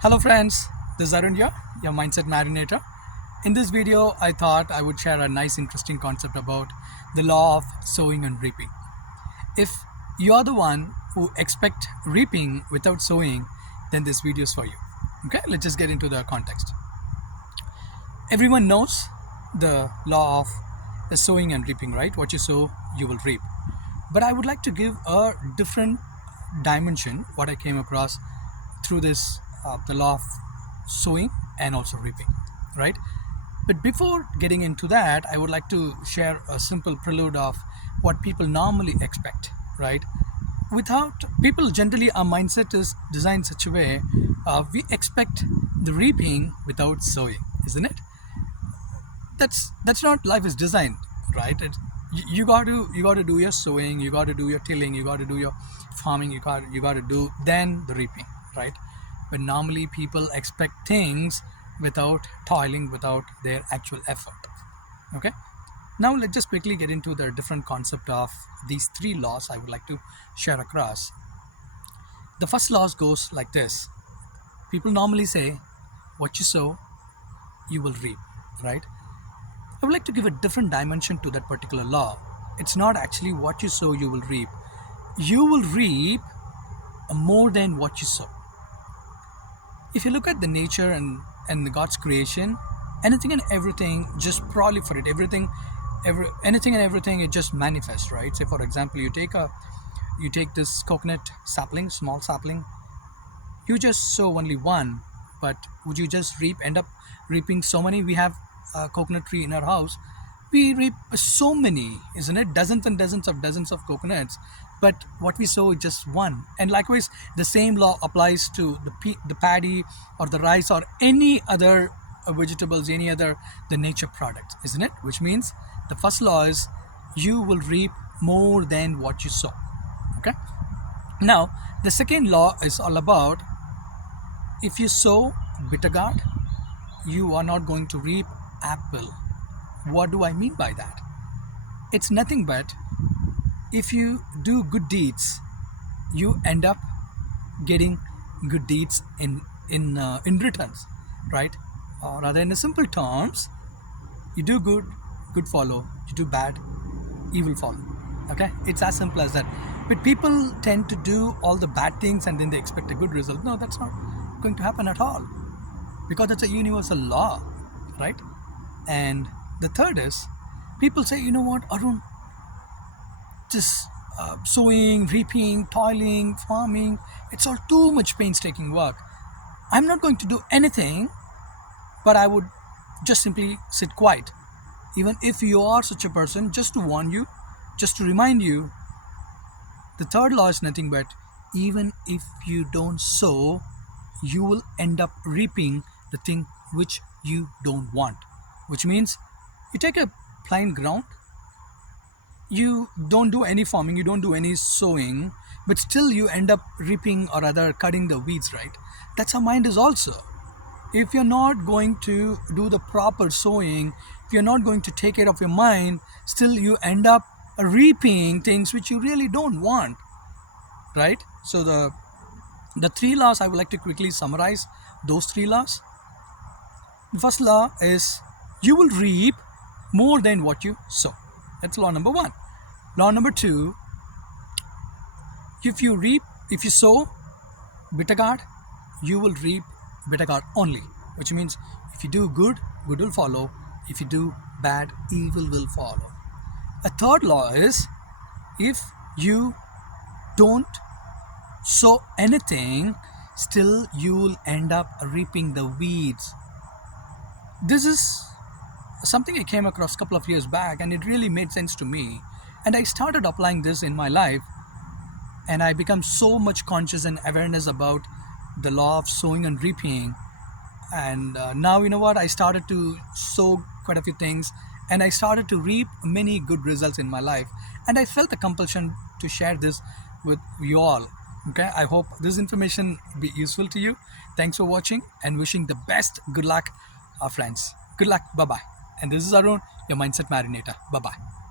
Hello friends, this is Arun here, your mindset marinator. In this video, I thought I would share a nice interesting concept about the law of sowing and reaping. If you are the one who expect reaping without sowing, then this video is for you. Okay, let's just get into the context. Everyone knows the law of the sowing and reaping, right? What you sow, you will reap. But I would like to give a different dimension, what I came across through this the law of sowing and also reaping, right? But before getting into that, I would like to share a simple prelude of what people normally expect, right? Without people, generally our mindset is designed such a way, we expect the reaping without sowing, isn't it? That's not life is designed, right? You got to do your sowing, you got to do your tilling, you got to do your farming, you got to do then the reaping, right? But normally people expect things without toiling, without their actual effort. Okay, now let's just quickly get into the different concept of these three laws I would like to share across. The first law goes like this. People normally say, what you sow, you will reap, right? I would like to give a different dimension to that particular law. It's not actually what you sow, you will reap. You will reap more than what you sow. If you look at the nature and the God's creation, anything and everything just proliferate. Anything and everything, it just manifests, right? Say for example, you take this coconut sapling, small sapling, you just sow only one, but would you just end up reaping so many? We have a coconut tree in our house. We reap so many, isn't it? Dozens and dozens of coconuts, but what we sow is just one. And likewise, the same law applies to the paddy or the rice or any other vegetables, any other the nature products, isn't it? Which means the first law is you will reap more than what you sow. Okay. Now the second law is all about, if you sow bitter gourd, you are not going to reap apple. What do I mean by that? It's nothing but, if you do good deeds, you end up getting good deeds in returns, right? Or rather, in simple terms, you do good, good follow. You do bad, evil follow. Okay, it's as simple as that. But people tend to do all the bad things and then they expect a good result. No, that's not going to happen at all, because it's a universal law, right? And the third is, people say, you know what, Arun, just sowing, reaping, toiling, farming, it's all too much painstaking work. I'm not going to do anything, but I would just simply sit quiet. Even if you are such a person, just to warn you, just to remind you, the third law is nothing but, even if you don't sow, you will end up reaping the thing which you don't want. Which means, you take a plain ground, you don't do any farming, you don't do any sowing, but still you end up reaping or rather cutting the weeds, right? That's how mind is also. If you're not going to do the proper sowing, if you're not going to take care of your mind, still you end up reaping things which you really don't want, right? So the three laws, I would like to quickly summarize those three laws. The first law is, you will reap more than what you sow. That's law number one. Law number two, if you sow bitter gourd, you will reap bitter gourd only. Which means, if you do good, good will follow. If you do bad, evil will follow. A third law is, if you don't sow anything, still you will end up reaping the weeds. This is something I came across a couple of years back, and it really made sense to me. And I started applying this in my life, and I become so much conscious and awareness about the law of sowing and reaping. And now, you know what, I started to sow quite a few things, and I started to reap many good results in my life. And I felt the compulsion to share this with you all. Okay, I hope this information be useful to you. Thanks for watching, and wishing the best. Good luck, friends. Good luck. Bye bye. And this is Arun, your mindset marinator. Bye bye.